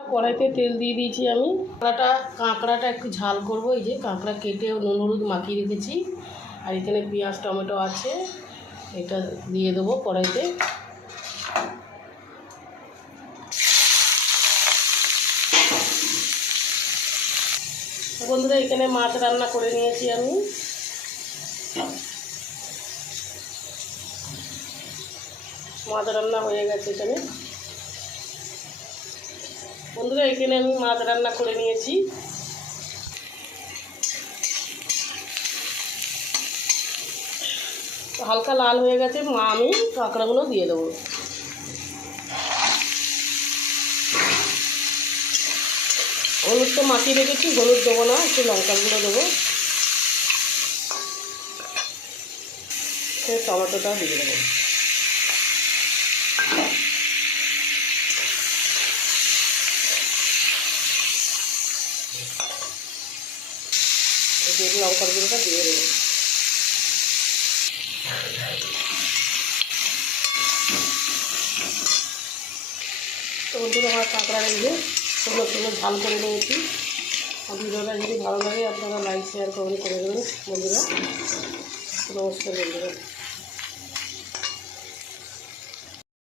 কড়াইতে তেল দিয়ে দিয়েছি আমি। কাঁকড়াটা একটু ঝাল করব। এই যে কাঁকড়া কেটে নুন হলুদ মাখিয়ে রেখেছি, আর এখানে পেঁয়াজ টমেটো আছে, এটা দিয়ে দেবো কড়াইতে। বন্ধুরা এখানে মাছ রান্না করে নিয়েছি আমি। মাছ রান্না হয়ে গেছে এখানে। বন্ধুরা এখানে আমি মাছ রান্না করে নিয়েছি। হালকা লাল হয়ে গেছে, আমি কাঁকড়াগুলো দিয়ে দেবো। হলুদ তো মাখিয়ে রেখেছি, হলুদ দেবো না, একটু লঙ্কা গুঁড়ো দেবো। টমেটোটা দিয়ে দেবো। লঙ্কার গুঁড়োটা দিয়ে দেবো। তো বন্ধুরা আমার কাঁকড়া রেখে সুন্দর সুন্দর ঝাল করে নিয়েছি। ভিডিওটা যদি ভালো লাগে আপনারা লাইক শেয়ার কমেন্ট করে দেবেন বন্ধুরা। নমস্কার বন্ধুরা।